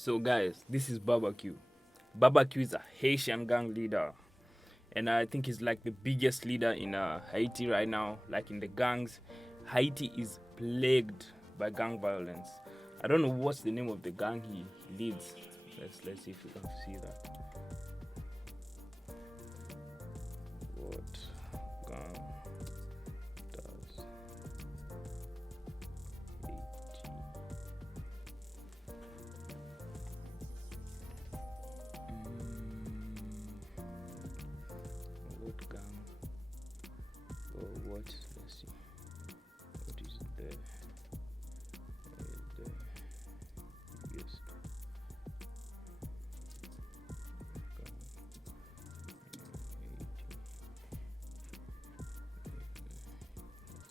So guys, this is Barbecue. Barbecue is a Haitian gang leader, and I think he's like the biggest leader in Haiti right now. Like in the gangs, Haiti is plagued by gang violence. I don't know what's the name of the gang he leads. Let's see if we can see that. What gang does Haiti? What gang? Or what? Let's see. What is there? The biggest gang in Haiti. Let's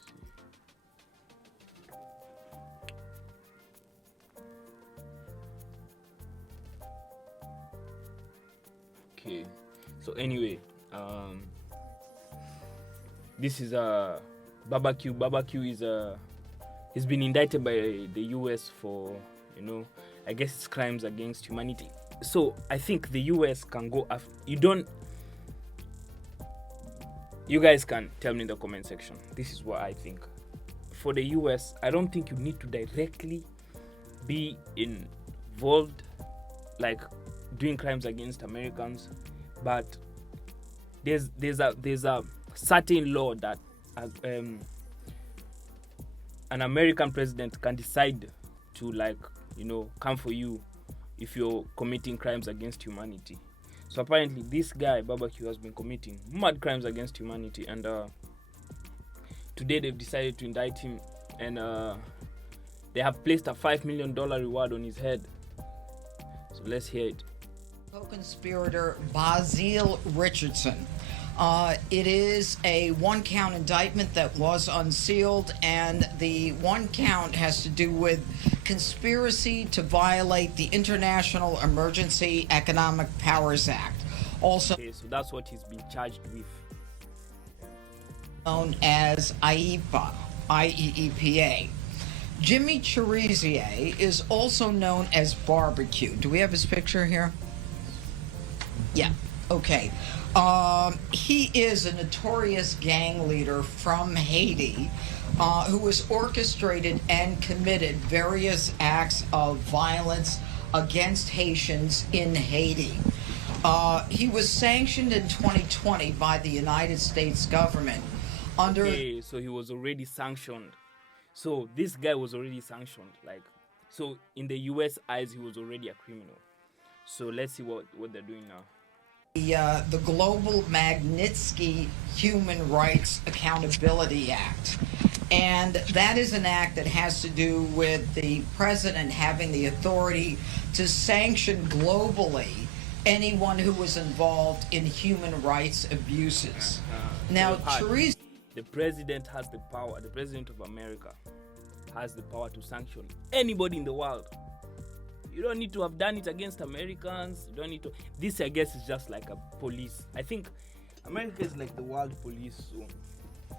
see. Okay. So anyway, this is a Barbecue. Barbecue is he's been indicted by the US for, I guess it's crimes against humanity. So I think the US can go after. You guys can tell me in the comment section. This is what I think. For the US, I don't think you need to directly be involved, like doing crimes against Americans, but there's a certain law that an American president can decide to come for you if you're committing crimes against humanity. So apparently this guy Barbecue has been committing mad crimes against humanity, and today they've decided to indict him, and they have placed a $5 million reward on his head. So let's hear it. Co-conspirator Basil Richardson. It is a one-count indictment that was unsealed, and the one count has to do with conspiracy to violate the International Emergency Economic Powers Act, also Okay, so that's what he's been charged with. known as IEEPA. Jimmy Cherizier is also known as Barbecue. Do we have his picture here? Yeah. Okay. He is a notorious gang leader from Haiti who has orchestrated and committed various acts of violence against Haitians in Haiti. He was sanctioned in 2020 by the United States government under... Okay, so he was already sanctioned. So this guy was already sanctioned. So in the US eyes, he was already a criminal. So let's see what they're doing now. The Global Magnitsky Human Rights Accountability Act. And that is an act that has to do with the president having the authority to sanction globally anyone who was involved in human rights abuses. Now, Theresa... The president has the power. The president of America has the power to sanction anybody in the world. You don't need to have done it against Americans. You don't need to. This, I guess, is just like a police. I think America is like the world police.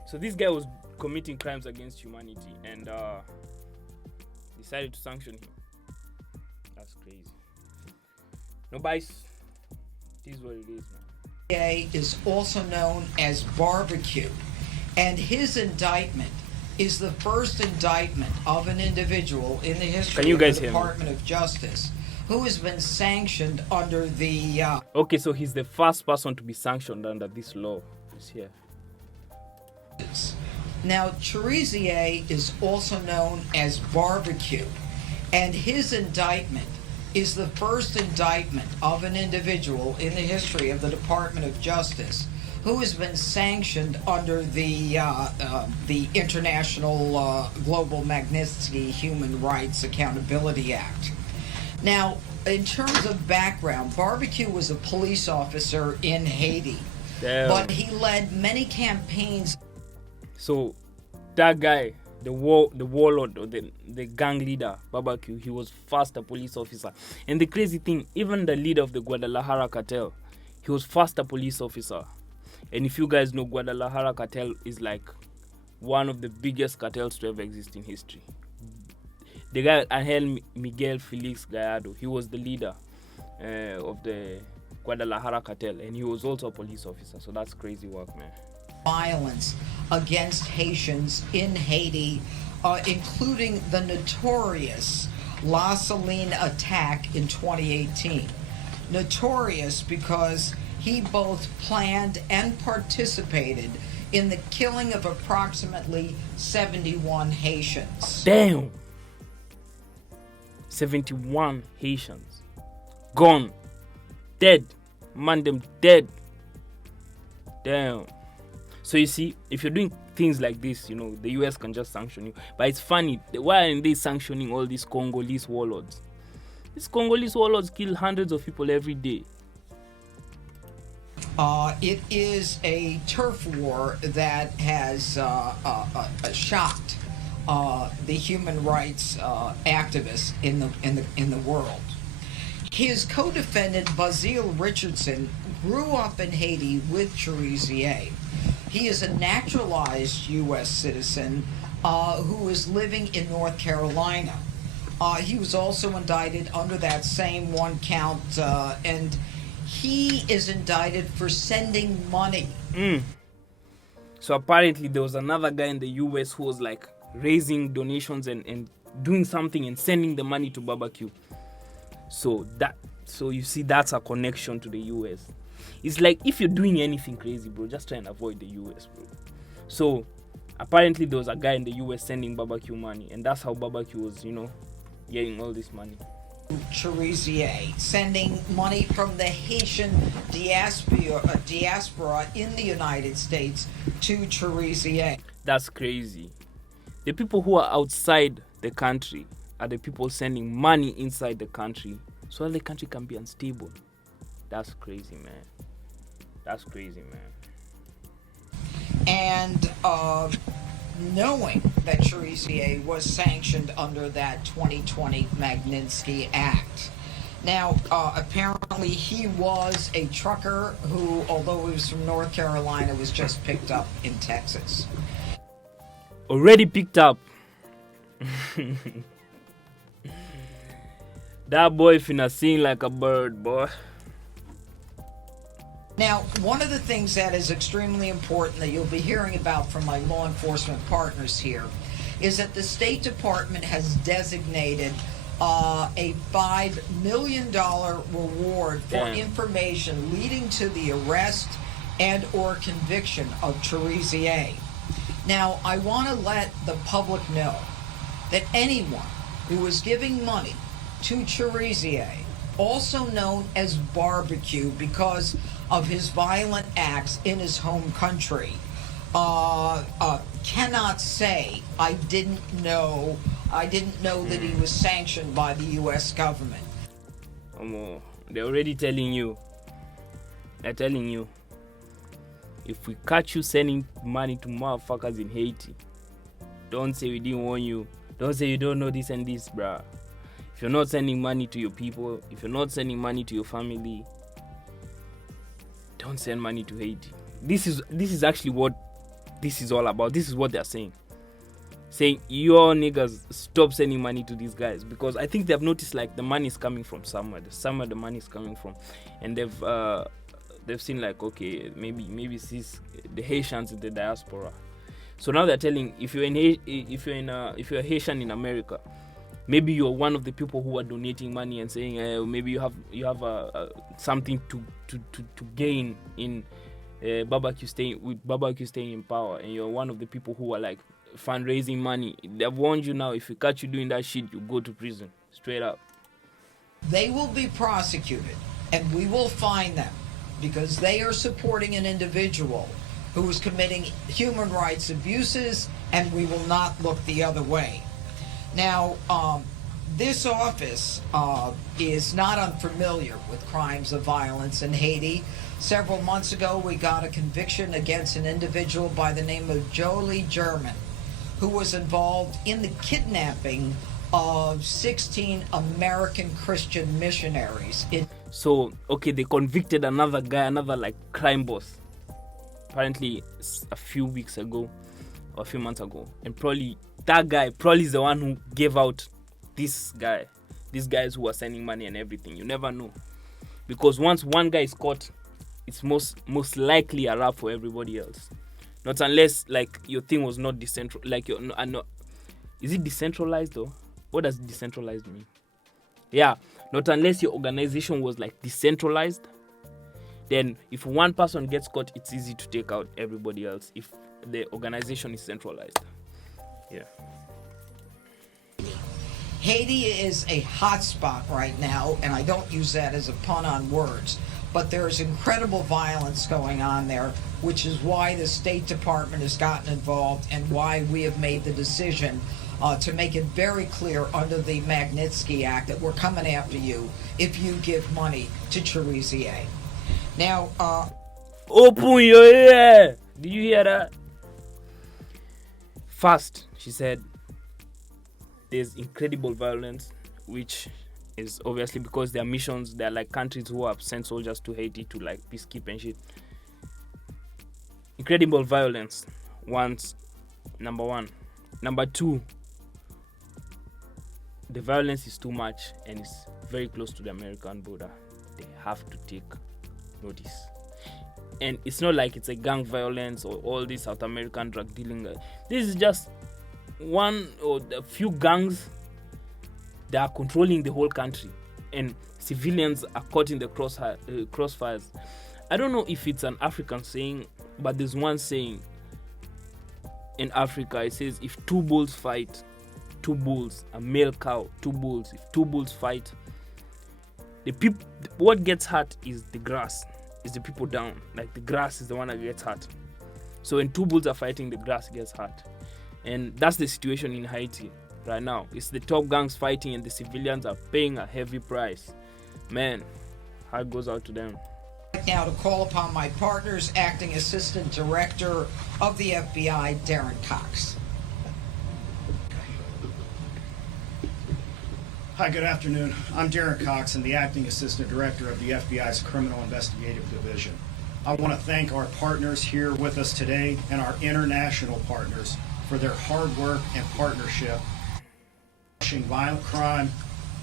So this guy was committing crimes against humanity and decided to sanction him. That's crazy. No, guys, this is what it is, man. is also known as Barbecue, and his indictment is the first indictment of an individual in the history of the Department of Justice who has been sanctioned under the... Okay, so he's the first person to be sanctioned under this law. It's here. Now, Cherizier is also known as Barbecue, and his indictment is the first indictment of an individual in the history of the Department of Justice who has been sanctioned under the International Global Magnitsky Human Rights Accountability Act. Now, in terms of background, Barbecue was a police officer in Haiti, but he led many campaigns. So, that guy, the warlord or the gang leader, Barbecue, he was first a police officer. And the crazy thing, even the leader of the Guadalajara cartel, he was first a police officer. And if you guys know, Guadalajara cartel is like one of the biggest cartels to ever exist in history. The guy Angel Miguel Felix Gallardo, he was the leader of the Guadalajara cartel, and he was also a police officer. So that's crazy work, man. Violence against Haitians in Haiti, including the notorious La Saline attack in 2018. Notorious because he both planned and participated in the killing of approximately 71 Haitians. Damn! 71 Haitians. Gone. Dead. Man, them dead. Damn. So you see, if you're doing things like this, you know, the US can just sanction you. But it's funny, why aren't they sanctioning all these Congolese warlords? These Congolese warlords kill hundreds of people every day. It is a turf war that has shocked the human rights activists in the world. His co-defendant Basile Richardson grew up in Haiti with Cherizier. He is a naturalized U.S. citizen who is living in North Carolina. He was also indicted under that same one count, and he is indicted for sending money. So apparently there was another guy in the US who was like raising donations and doing something and sending the money to barbecue. So you see, that's a connection to the US. It's like if you're doing anything crazy, bro, just try and avoid the US, bro. So apparently there was a guy in the US sending barbecue money, and that's how barbecue was, you know, getting all this money. Cherizier sending money from the Haitian diaspora in the United States to Cherizier. That's crazy. The people who are outside the country are the people sending money inside the country so that the country can be unstable. That's crazy, man. That's crazy, man. And knowing that Cherizier was sanctioned under that 2020 Magnitsky Act. Now, apparently he was a trucker who, although he was from North Carolina, was just picked up in Texas. Already picked up. That boy finna sing like a bird, boy. Now, one of the things that is extremely important that you'll be hearing about from my law enforcement partners here is that the State Department has designated a $5 million reward for information leading to the arrest and or conviction of Cherizier. Now, I want to let the public know that anyone who is giving money to Cherizier, also known as Barbecue because of his violent acts in his home country, cannot say, I didn't know that he was sanctioned by the U.S. government. They're already telling you. They're telling you. If we catch you sending money to motherfuckers in Haiti, don't say we didn't warn you. Don't say you don't know this and this, bruh. If you're not sending money to your people, if you're not sending money to your family, don't send money to Haiti. This is actually what this is all about. This is what they're saying. Saying, your niggas, stop sending money to these guys. Because I think they've noticed, like, the money is coming from somewhere. Somewhere the money is coming from. And they've seen, like, okay, maybe it's the Haitians in the diaspora. So now they're telling, if you're a Haitian in America, maybe you're one of the people who are donating money and saying, maybe you have something to gain in barbecue staying in power, and you're one of the people who are like fundraising money. They've warned you now. If we catch you doing that shit, you go to prison straight up. They will be prosecuted, and we will fine them because they are supporting an individual who is committing human rights abuses, and we will not look the other way. Now, this office is not unfamiliar with crimes of violence in Haiti. Several months ago, we got a conviction against an individual by the name of Jolie German, who was involved in the kidnapping of 16 American Christian missionaries. So, okay, they convicted another guy, another like crime boss, apparently a few weeks ago or a few months ago, and probably that guy is the one who gave out these guys who are sending money and everything. You never know, because once one guy is caught, it's most likely a wrap for everybody else. Not unless like your thing was not decentralized. Like is it decentralized though? What does decentralized mean? Yeah, not unless your organization was like decentralized. Then if one person gets caught, it's easy to take out everybody else if the organization is centralized. Yeah. Haiti is a hot spot right now, and I don't use that as a pun on words, but there's incredible violence going on there, which is why the State Department has gotten involved and why we have made the decision to make it very clear under the Magnitsky Act that we're coming after you if you give money to Cherizier. Now, open your ear. Did you hear that? First, she said, there's incredible violence, which is obviously because their missions, they're like countries who have sent soldiers to Haiti to like peacekeep and shit. Incredible violence, number one. Number two, the violence is too much and it's very close to the American border. They have to take notice. And it's not like it's a gang violence or all this South American drug dealing. This is just one or a few gangs that are controlling the whole country, and civilians are caught in the crossfires. I don't know if it's an African saying, but there's one saying in Africa. It says, if two bulls fight, two bulls, a male cow, two bulls, if two bulls fight, what gets hurt is the grass, is the people down. Like the grass is the one that gets hurt. So when two bulls are fighting, the grass gets hurt. And that's the situation in Haiti right now. It's the top gangs fighting and the civilians are paying a heavy price. Man, heart goes out to them. Now to call upon my partners, Acting Assistant Director of the FBI, Darren Cox. Hi, good afternoon. I'm Darren Cox. I'm the Acting Assistant Director of the FBI's Criminal Investigative Division. I want to thank our partners here with us today and our international partners for their hard work and partnership pushing violent crime,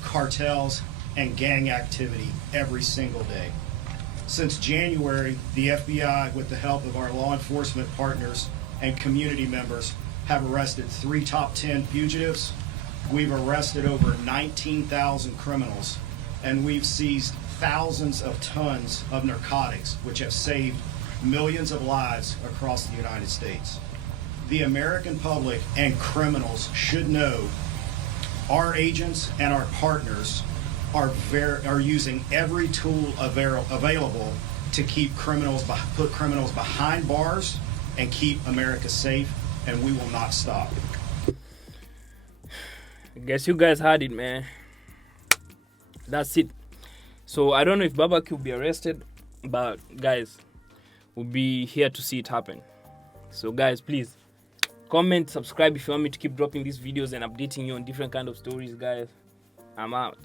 cartels, and gang activity every single day. Since January, the FBI, with the help of our law enforcement partners and community members, have arrested 3 top 10 fugitives. We've arrested over 19,000 criminals, and we've seized thousands of tons of narcotics, which have saved millions of lives across the United States. The American public and criminals should know our agents and our partners are using every tool available to put criminals behind bars and keep America safe, and we will not stop. I guess you guys heard it, man. That's it. So I don't know if Barbecue will be arrested, but guys, we'll be here to see it happen. So guys, please comment, subscribe if you want me to keep dropping these videos and updating you on different kind of stories, guys. I'm out.